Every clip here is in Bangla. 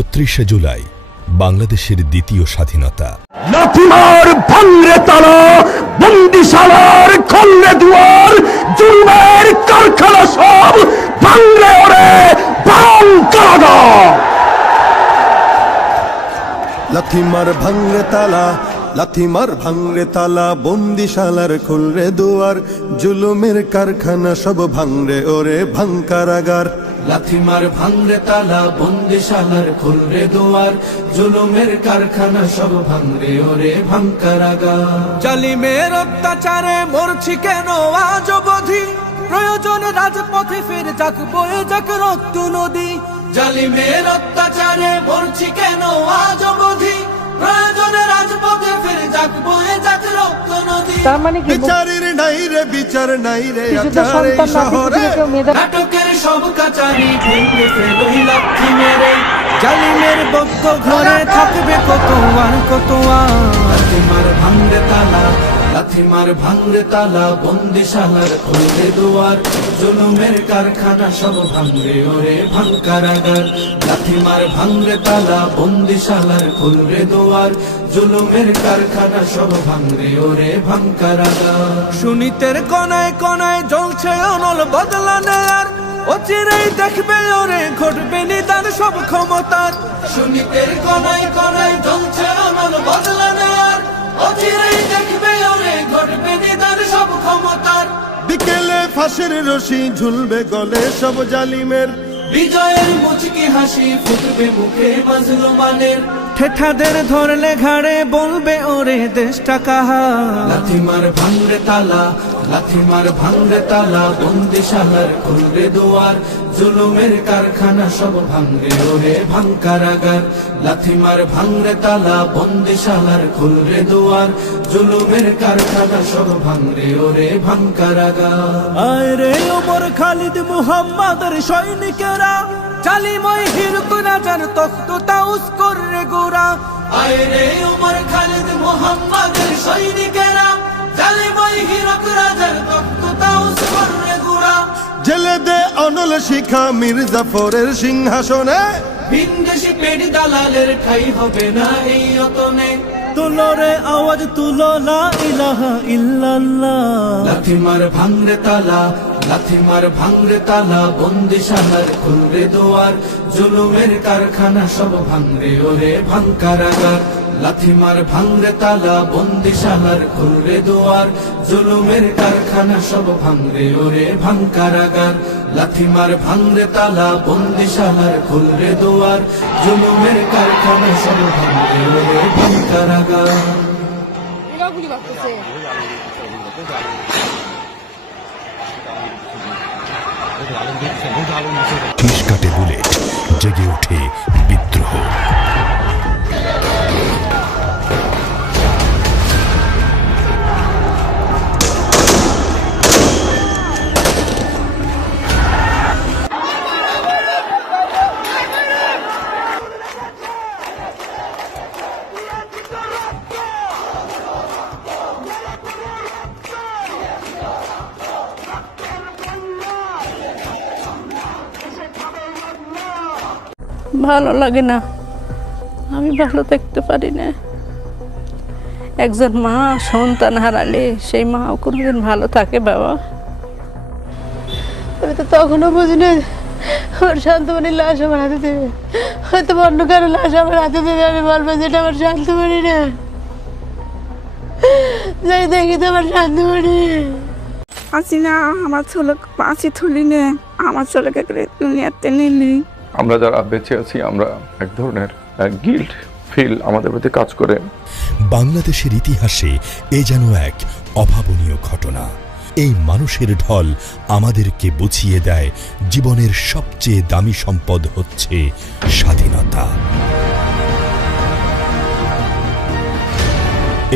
৩১শে জুলাই বাংলাদেশের দ্বিতীয় স্বাধীনতা। লাথিমার ভাঙরে তালা, বন্দিশালার খোলরে দুয়ার, জুলুমের কারখানা সব ভাঙরে ওরে ভাঙ কারাগার। লাথিমার ভাঙরে তালা, লাথিমার ভাঙরে তালা, বন্দিশালার খুলরে দুয়ার, জুলুমের কারখানা সব ভাঙরে ওরে ভাঙ কারাগার। লাথিমার ভাঙরে তালা, বন্দিশালার খুলরে দুয়ার, জুলুমের কারখানা সব ভাঙরে ওরে ভাঙ কারাগার। জালিমের অত্যাচারে মরছি কেন আজ অবধি, প্রয়োজনে রাজপথে ফের যাক বয়ে যাক রক্ত নদী। জালিমের অত্যাচারে মরছি কেন আজ অবধি, প্রয়োজনে রাজপথে ফের যাক বয়ে যাক রক্ত নদী। তার মানে কি বিচারের নাই রে, বিচার নাই রে কিছুটা আচার এই সন্তান শহরে। নাতি মেধা নাটকের সব কাচারি ভেঙে ফেলোই লাথি মেরে। জালিমের বদ্ধ ঘরে থাকবে কত আর কত আর। লাথিমার ভাঙরে তালা, লাথিমার ভাঙরে তালা, বন্দিশালার খুলরে দুয়ার, জুলুমের কারখানা সব ভাঙরে ওরে ভাঙ কারাগার। লাথিমার ভাঙরে তালা, বন্দিশালার খুলরে দুয়ার, জুলুমের কারখানা সব ভাঙরে ওরে ভাঙ কারাগার। সুনীতের কনায় কনায় জ্বলছে অনল বদলা নেয়ার, অচিরেই দেখবে ওরে ঘটবে নিদান সব ক্ষমতার। সুনীতের কনায় কনায় জ্বলছে অনল বদলা নেয়ার, অচিরেই দেখবে ওরে ঘটবে নিদান সব ক্ষমতার। বিকেলে ফাঁসের রশি ঝুলবে গলে সব জালিমের, বিজয়ের মুচকি হাসি ফুটবে মুখে মাজলুমানের। ঠেঠাদের ধরলে ঘাড়ে বলবে ওরে দেশটা কাহা। লাথিমার ভাঙরে তালা, লাথিমার ভাঙরে তালা, বন্দিশালার খুলরে দুয়ার, জুলুমের কারখানা সব ভাঙরে ওরে ভাঙ কারাগার। লাথিমার ভাঙরে তালা, বন্দিশালার খুলরে দুয়ার, জুলুমের কারখানা সব ভাঙরে ওরে ভাঙ কারাগার। আয় রে ওমর খালিদ মুহাম্মাদের সৈনিকেরা, জালিময় হিরক রাজার তখ্ত তাউস করে গোরা। আয় রে উমর খালিদ মুহাম্মাদের সৈনিকেরা, জালিময় হিরক রাজার তখ্ত তাউস করে গোরা। জেলে দে অনল শিখা মীর জাফরের সিংহাসনে, ভিনদেশি পেট দালালের ঠাই হবে না এই অতনে। তুলো রে আওয়াজ তুলো, লা ইলাহা ইল্লাল্লাহ। লাথিমার ভাঙরে তালা, লাথিমার ভাঙরে তালা, বন্দিশালার খুলরে দুয়ার, জুলুমের কারখানা সব ভাঙরে ওরে ভাঙ কারাগার। লাথিমার ভাঙরে তালা, বন্দিশালার খুলরে দুয়ার, জুলুমের কারখানা সব ভাঙরে ওরে ভাঙ কারাগার। লাথিমার ভাঙরে তালা, বন্দিশালার খুলরে দুয়ার, জুলুমের কারখানা সব ভাঙরে ওরে ভাঙ কারাগার। ঠেস কাটে বুলেট, জেগে ওঠে বিদ্রোহ। ভালো লাগে না, আমি ভালো থাকতে পারি না। একজন মা সন্তান হারালে সেই মা কোনোদিন ভালো থাকে বাবা? আমি তো তখনও বুঝিনি ওর শান্তমণির লাশ আমার হাতে দেবে, হয়তো অন্য কারো লাশ আমার হাতে দেবে, আমি বলবো যেটা আমার শান্তমণি না, যাই দেখি তো আমার শান্তমণি। আসি না আমার ছেলে পাঁচি থুলি নে, আমার ছেলেকে দুনিয়াতে নিলি। আমরা যারা বেঁচে আছি, আমরা এক ধরনের গিল্ট ফিল আমাদের প্রতি কাজ করে। বাংলাদেশের ইতিহাসে এ যেন এক অভাবনীয় ঘটনা। এই মানুষের ঢল আমাদেরকে বুঝিয়ে দেয় জীবনের সবচেয়ে দামি সম্পদ হচ্ছে স্বাধীনতা।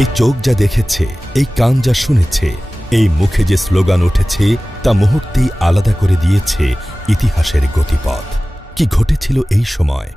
এই চোখ যা দেখেছে, এই কান যা শুনেছে, এই মুখে যে স্লোগান উঠেছে, তা মুহূর্তেই আলাদা করে দিয়েছে ইতিহাসের গতিপথ। কি ঘটেছিল এই সময়?